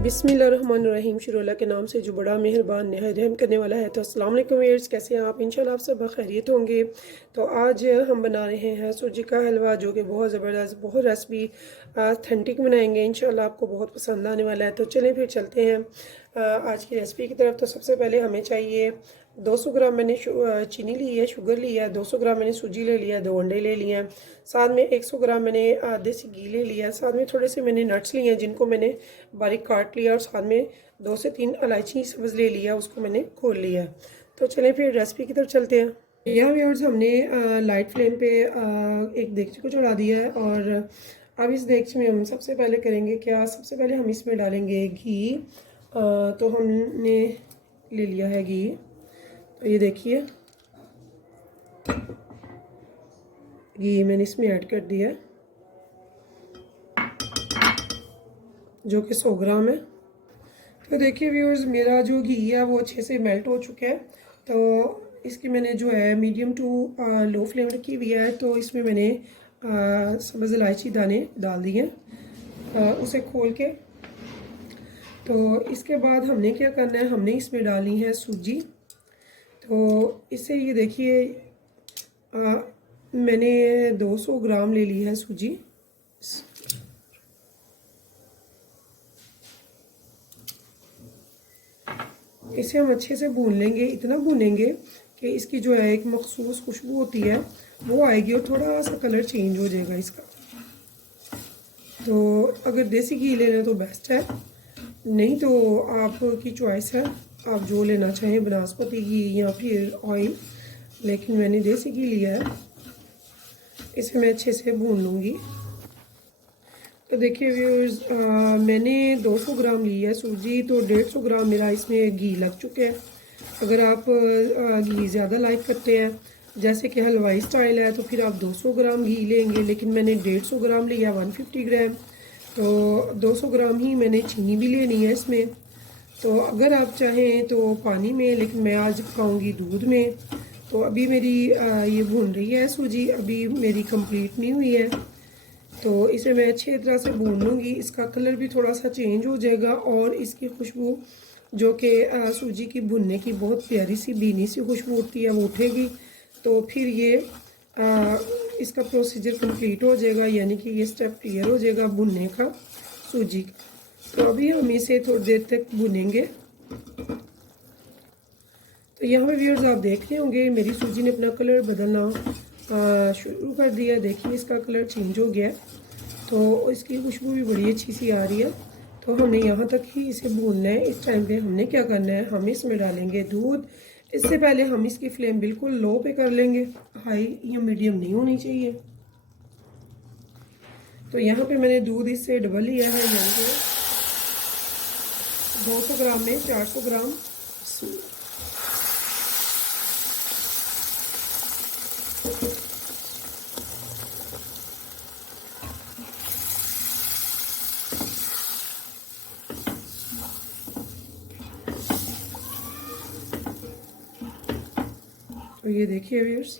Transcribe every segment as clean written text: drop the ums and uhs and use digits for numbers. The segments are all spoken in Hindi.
बिस्मिल्लाहिर्रहमानिर्रहीम। शुरू अल्लाह के नाम से जो बड़ा मेहरबान नहायत रहम करने वाला है। तो अस्सलाम वालेकुम व्यूअर्स, कैसे हैं आप? इंशाल्लाह आप सब खैरियत होंगे। तो आज हम बना रहे हैं सूजी का हलवा, जो कि बहुत ज़बरदस्त, बहुत रेसिपी ऑथेंटिक बनाएंगे। इंशाल्लाह आपको बहुत पसंद आने वाला है। तो चलें फिर चलते हैं आज की रेसिपी की तरफ। तो सबसे पहले हमें चाहिए 200 ग्राम मैंने चीनी ली है, शुगर ली है। 200 ग्राम मैंने सूजी ले लिया, 2 अंडे ले लिए हैं। साथ में 100 ग्राम मैंने देसी घी ले लिया। साथ में थोड़े से मैंने नट्स लिए हैं, जिनको मैंने बारीक काट लिया। और साथ में 2 से 3 इलायची सब्ज़ ले लिया, उसको मैंने खोल लिया। तो चलें फिर रेसिपी की तरफ चलते हैं। यहाँ व्यूअर्स हमने लाइट फ्लेम पे एक देगची को चढ़ा दिया है। और अब इस देगची में हम सबसे पहले करेंगे क्या, सबसे पहले हम इसमें डालेंगे घी। तो हमने ले लिया है घी। तो ये देखिए, घी मैंने इसमें ऐड कर दिया है, जो कि 100 ग्राम है। तो देखिए व्यूअर्स, मेरा जो घी है वो अच्छे से मेल्ट हो चुका है। तो इसकी मैंने जो है मीडियम टू लो फ्लेम रखी हुई है। तो इसमें मैंने सब्ज़ इलायची दाने डाल दिए, उसे खोल के। तो इसके बाद हमने क्या करना है, हमने इसमें डालनी है सूजी। तो इससे ये देखिए, मैंने 200 ग्राम ले ली है सूजी। इसे हम अच्छे से भून लेंगे, इतना भूनेंगे कि इसकी जो है एक मखसूस खुशबू होती है वो आएगी, और थोड़ा सा कलर चेंज हो जाएगा इसका। तो अगर देसी घी लेना तो बेस्ट है, नहीं तो आपकी चॉइस है, आप जो लेना चाहें, बनास्पति घी या फिर ऑयल। लेकिन मैंने देसी घी लिया है। इसे मैं अच्छे से भून लूँगी। तो देखिए व्यूअर्स, मैंने 200 ग्राम ली है सूजी, तो 150 ग्राम मेरा इसमें घी लग चुके हैं। अगर आप घी ज़्यादा लाइक करते हैं, जैसे कि हलवाई स्टाइल है, तो फिर आप 200 ग्राम घी लेंगे। लेकिन मैंने 150 ग्राम लिया, 150 ग्राम। तो 200 ग्राम ही मैंने चीनी भी लेनी है इसमें। तो अगर आप चाहें तो पानी में, लेकिन मैं आज पकाऊंगी दूध में। तो अभी मेरी ये भून रही है सूजी, अभी मेरी कंप्लीट नहीं हुई है। तो इसे मैं अच्छी तरह से भून लूँगी। इसका कलर भी थोड़ा सा चेंज हो जाएगा, और इसकी खुशबू, जो कि सूजी की भुनने की बहुत प्यारी सी भीनी सी खुशबू उठती है, वो उठेगी। तो फिर ये इसका प्रोसीजर कंप्लीट हो जाएगा, यानी कि ये स्टेप क्लियर हो जाएगा भुनने का सूजी का। तो अभी हम इसे थोड़ी देर तक भुनेंगे। तो यहाँ पे व्यूअर्स आप देख रहे होंगे, मेरी सूजी ने अपना कलर बदलना शुरू कर दिया। देखिए इसका कलर चेंज हो गया है। तो इसकी खुशबू भी बड़ी अच्छी सी आ रही है। तो हमने यहाँ तक ही इसे भूनना है। इस टाइम पे हमने क्या करना है, हम इसमें डालेंगे दूध। इससे पहले हम इसकी फ्लेम बिल्कुल लो पे कर लेंगे, हाई या मीडियम नहीं होनी चाहिए। तो यहाँ पे मैंने दूध इससे डबल लिया है, यानी कि 200 ग्राम में 400 ग्राम। तो ये देखिए व्यूअर्स,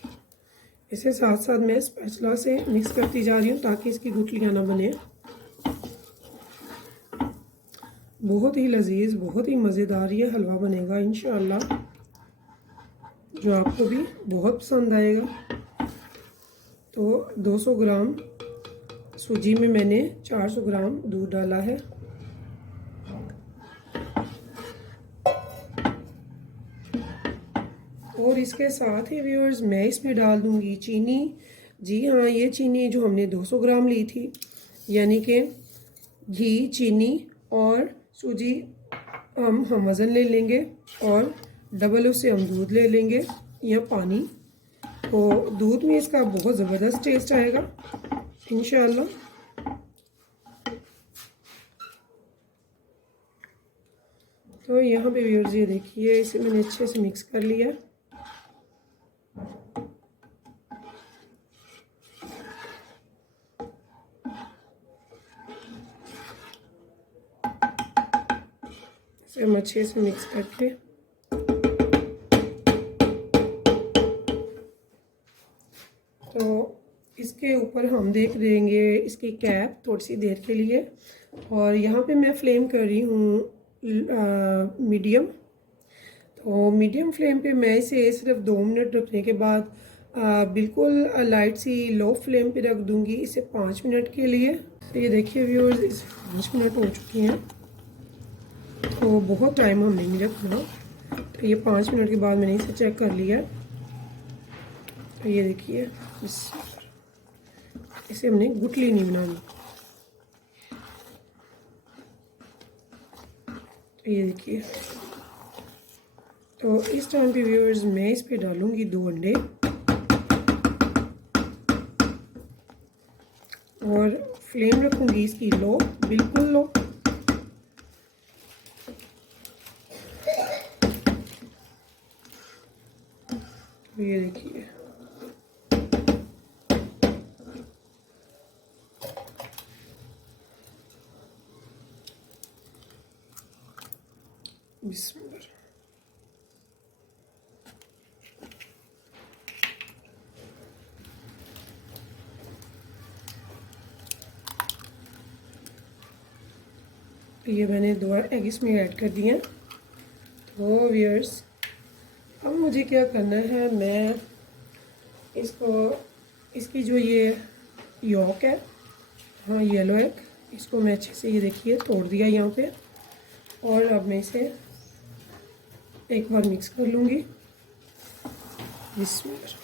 इसे साथ साथ मैं स्पैचुला से मिक्स करती जा रही हूँ, ताकि इसकी गुठलियाँ ना बने। बहुत ही लजीज, बहुत ही मज़ेदार ये हलवा बनेगा इंशाअल्लाह, जो आपको भी बहुत पसंद आएगा। तो 200 ग्राम सूजी में मैंने 400 ग्राम दूध डाला है। और इसके साथ ही व्यूअर्स, मैं इसमें डाल दूंगी चीनी। जी हाँ, ये चीनी जो हमने 200 ग्राम ली थी, यानी कि घी, चीनी और सूजी हम वज़न ले लेंगे, और डबल उससे हम दूध ले लेंगे या पानी। तो दूध में इसका बहुत ज़बरदस्त टेस्ट आएगा इंशाअल्लाह। तो यहाँ पे व्यूअर्स ये देखिए, इसे मैंने अच्छे से मिक्स कर लिया। इसे हम अच्छे से मिक्स करके तो इसके ऊपर हम देख देंगे इसकी कैप थोड़ी सी देर के लिए। और यहाँ पे मैं फ्लेम कर रही हूँ मीडियम। तो मीडियम फ्लेम पे मैं इसे सिर्फ 2 मिनट रखने के बाद बिल्कुल लाइट सी लो फ्लेम पे रख दूँगी इसे 5 मिनट के लिए। तो ये देखिए व्यूअर्स, इसे 5 मिनट हो चुके हैं, तो बहुत टाइम हमने नहीं रखना। तो ये 5 मिनट के बाद मैंने इसे चेक कर लिया। तो ये देखिए इसे हमने गुठली नहीं बनानी। तो ये देखिए, तो इस टाइम पे व्यूअर्स मैं इस पे डालूंगी 2 अंडे और फ्लेम रखूंगी इसकी लो, बिल्कुल लो। तो ये देखिए, बिस्मिल्लाह। ये मैंने 2 एग इसमें ऐड कर दिए। तो व्यूअर्स, अब मुझे क्या करना है, मैं इसको इसकी जो ये यॉक है, हाँ येलो एग, इसको मैं अच्छे से ये देखिए तोड़ दिया यहाँ पे। और अब मैं इसे एक बार मिक्स कर लूँगी। बिस्मिल्लाह।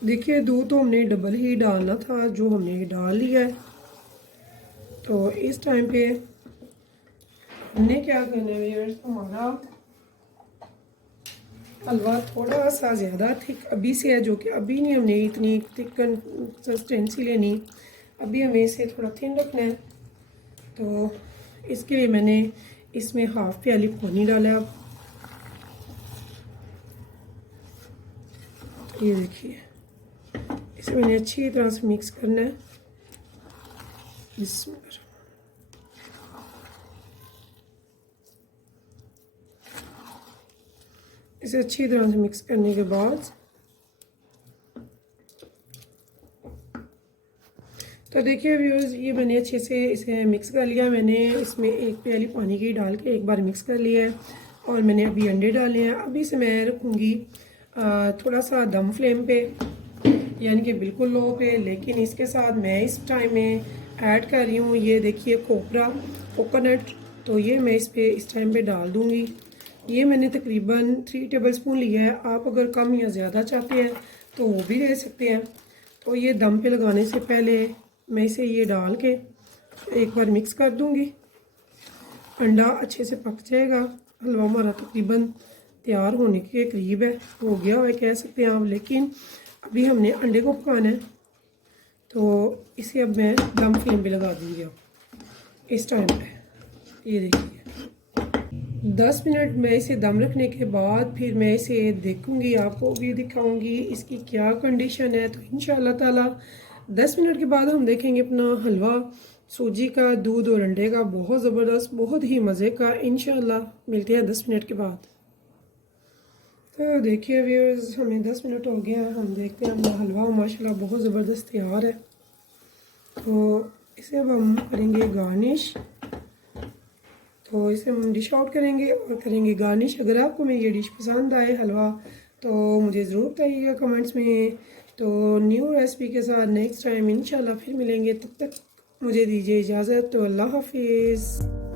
देखिए दूध तो हमने डबल ही डालना था, जो हमने डाल लिया है। तो इस टाइम पे हमने क्या करना है व्यूअर्स, हमारा हलवा थोड़ा सा ज़्यादा थिक अभी से है, जो कि अभी नहीं हमने इतनी थिक कंसिस्टेंसी लेनी, अभी हमें इसे थोड़ा थिन रखना है। तो इसके लिए मैंने इसमें हाफ प्याली पानी डाला। अब ये देखिए, इसे मैंने अच्छी तरह से मिक्स करना है। बिस्मिल्लाह। इसे अच्छी तरह से मिक्स करने के बाद तो देखिए व्यूअर्स, ये मैंने अच्छे से इसे मिक्स कर लिया। मैंने इसमें 1 प्याली पानी की डाल के एक बार मिक्स कर लिया है और मैंने अभी अंडे डाले हैं। अभी से मैं रखूँगी थोड़ा सा दम फ्लेम पे, यानी कि बिल्कुल लो पे। लेकिन इसके साथ मैं इस टाइम में ऐड कर रही हूँ, ये देखिए खोपरा, कोकोनट। तो ये मैं इस पे इस टाइम पे डाल दूँगी। ये मैंने तकरीबन 3 टेबलस्पून लिया है। आप अगर कम या ज़्यादा चाहते हैं तो वो भी ले सकते हैं। तो ये दम पे लगाने से पहले मैं इसे ये डाल के एक बार मिक्स कर दूँगी। अंडा अच्छे से पक जाएगा। हलवा हमारा तकरीबन तैयार होने के करीब है, हो गया हुआ कह सकते हैं आप। लेकिन अभी हमने अंडे को पकाना है, तो इसे अब मैं दम फ्लेम पे लगा दूँगी। अब इस टाइम पे ये देखिए 10 मिनट मैं इसे दम रखने के बाद फिर मैं इसे देखूँगी, आपको भी दिखाऊँगी इसकी क्या कंडीशन है। तो इंशाअल्लाह ताला 10 मिनट के बाद हम देखेंगे अपना हलवा सूजी का, दूध और अंडे का, बहुत ज़बरदस्त, बहुत ही मज़े का। इंशाअल्लाह मिलते हैं 10 मिनट के बाद। तो देखिए व्यूअर्स, हमें 10 मिनट हो गया है। हम देखते हैं हमारा हलवा माशाल्लाह बहुत ज़बरदस्त तैयार है। तो इसे अब हम करेंगे गार्निश। तो इसे हम डिश आउट करेंगे और करेंगे गार्निश। अगर आपको मेरी ये डिश पसंद आए हलवा, तो मुझे ज़रूर बताइएगा कमेंट्स में। तो न्यू रेसिपी के साथ नेक्स्ट टाइम इंशाल्लाह फिर मिलेंगे। तब तक मुझे दीजिए इजाज़त। तो अल्लाह हाफिज़।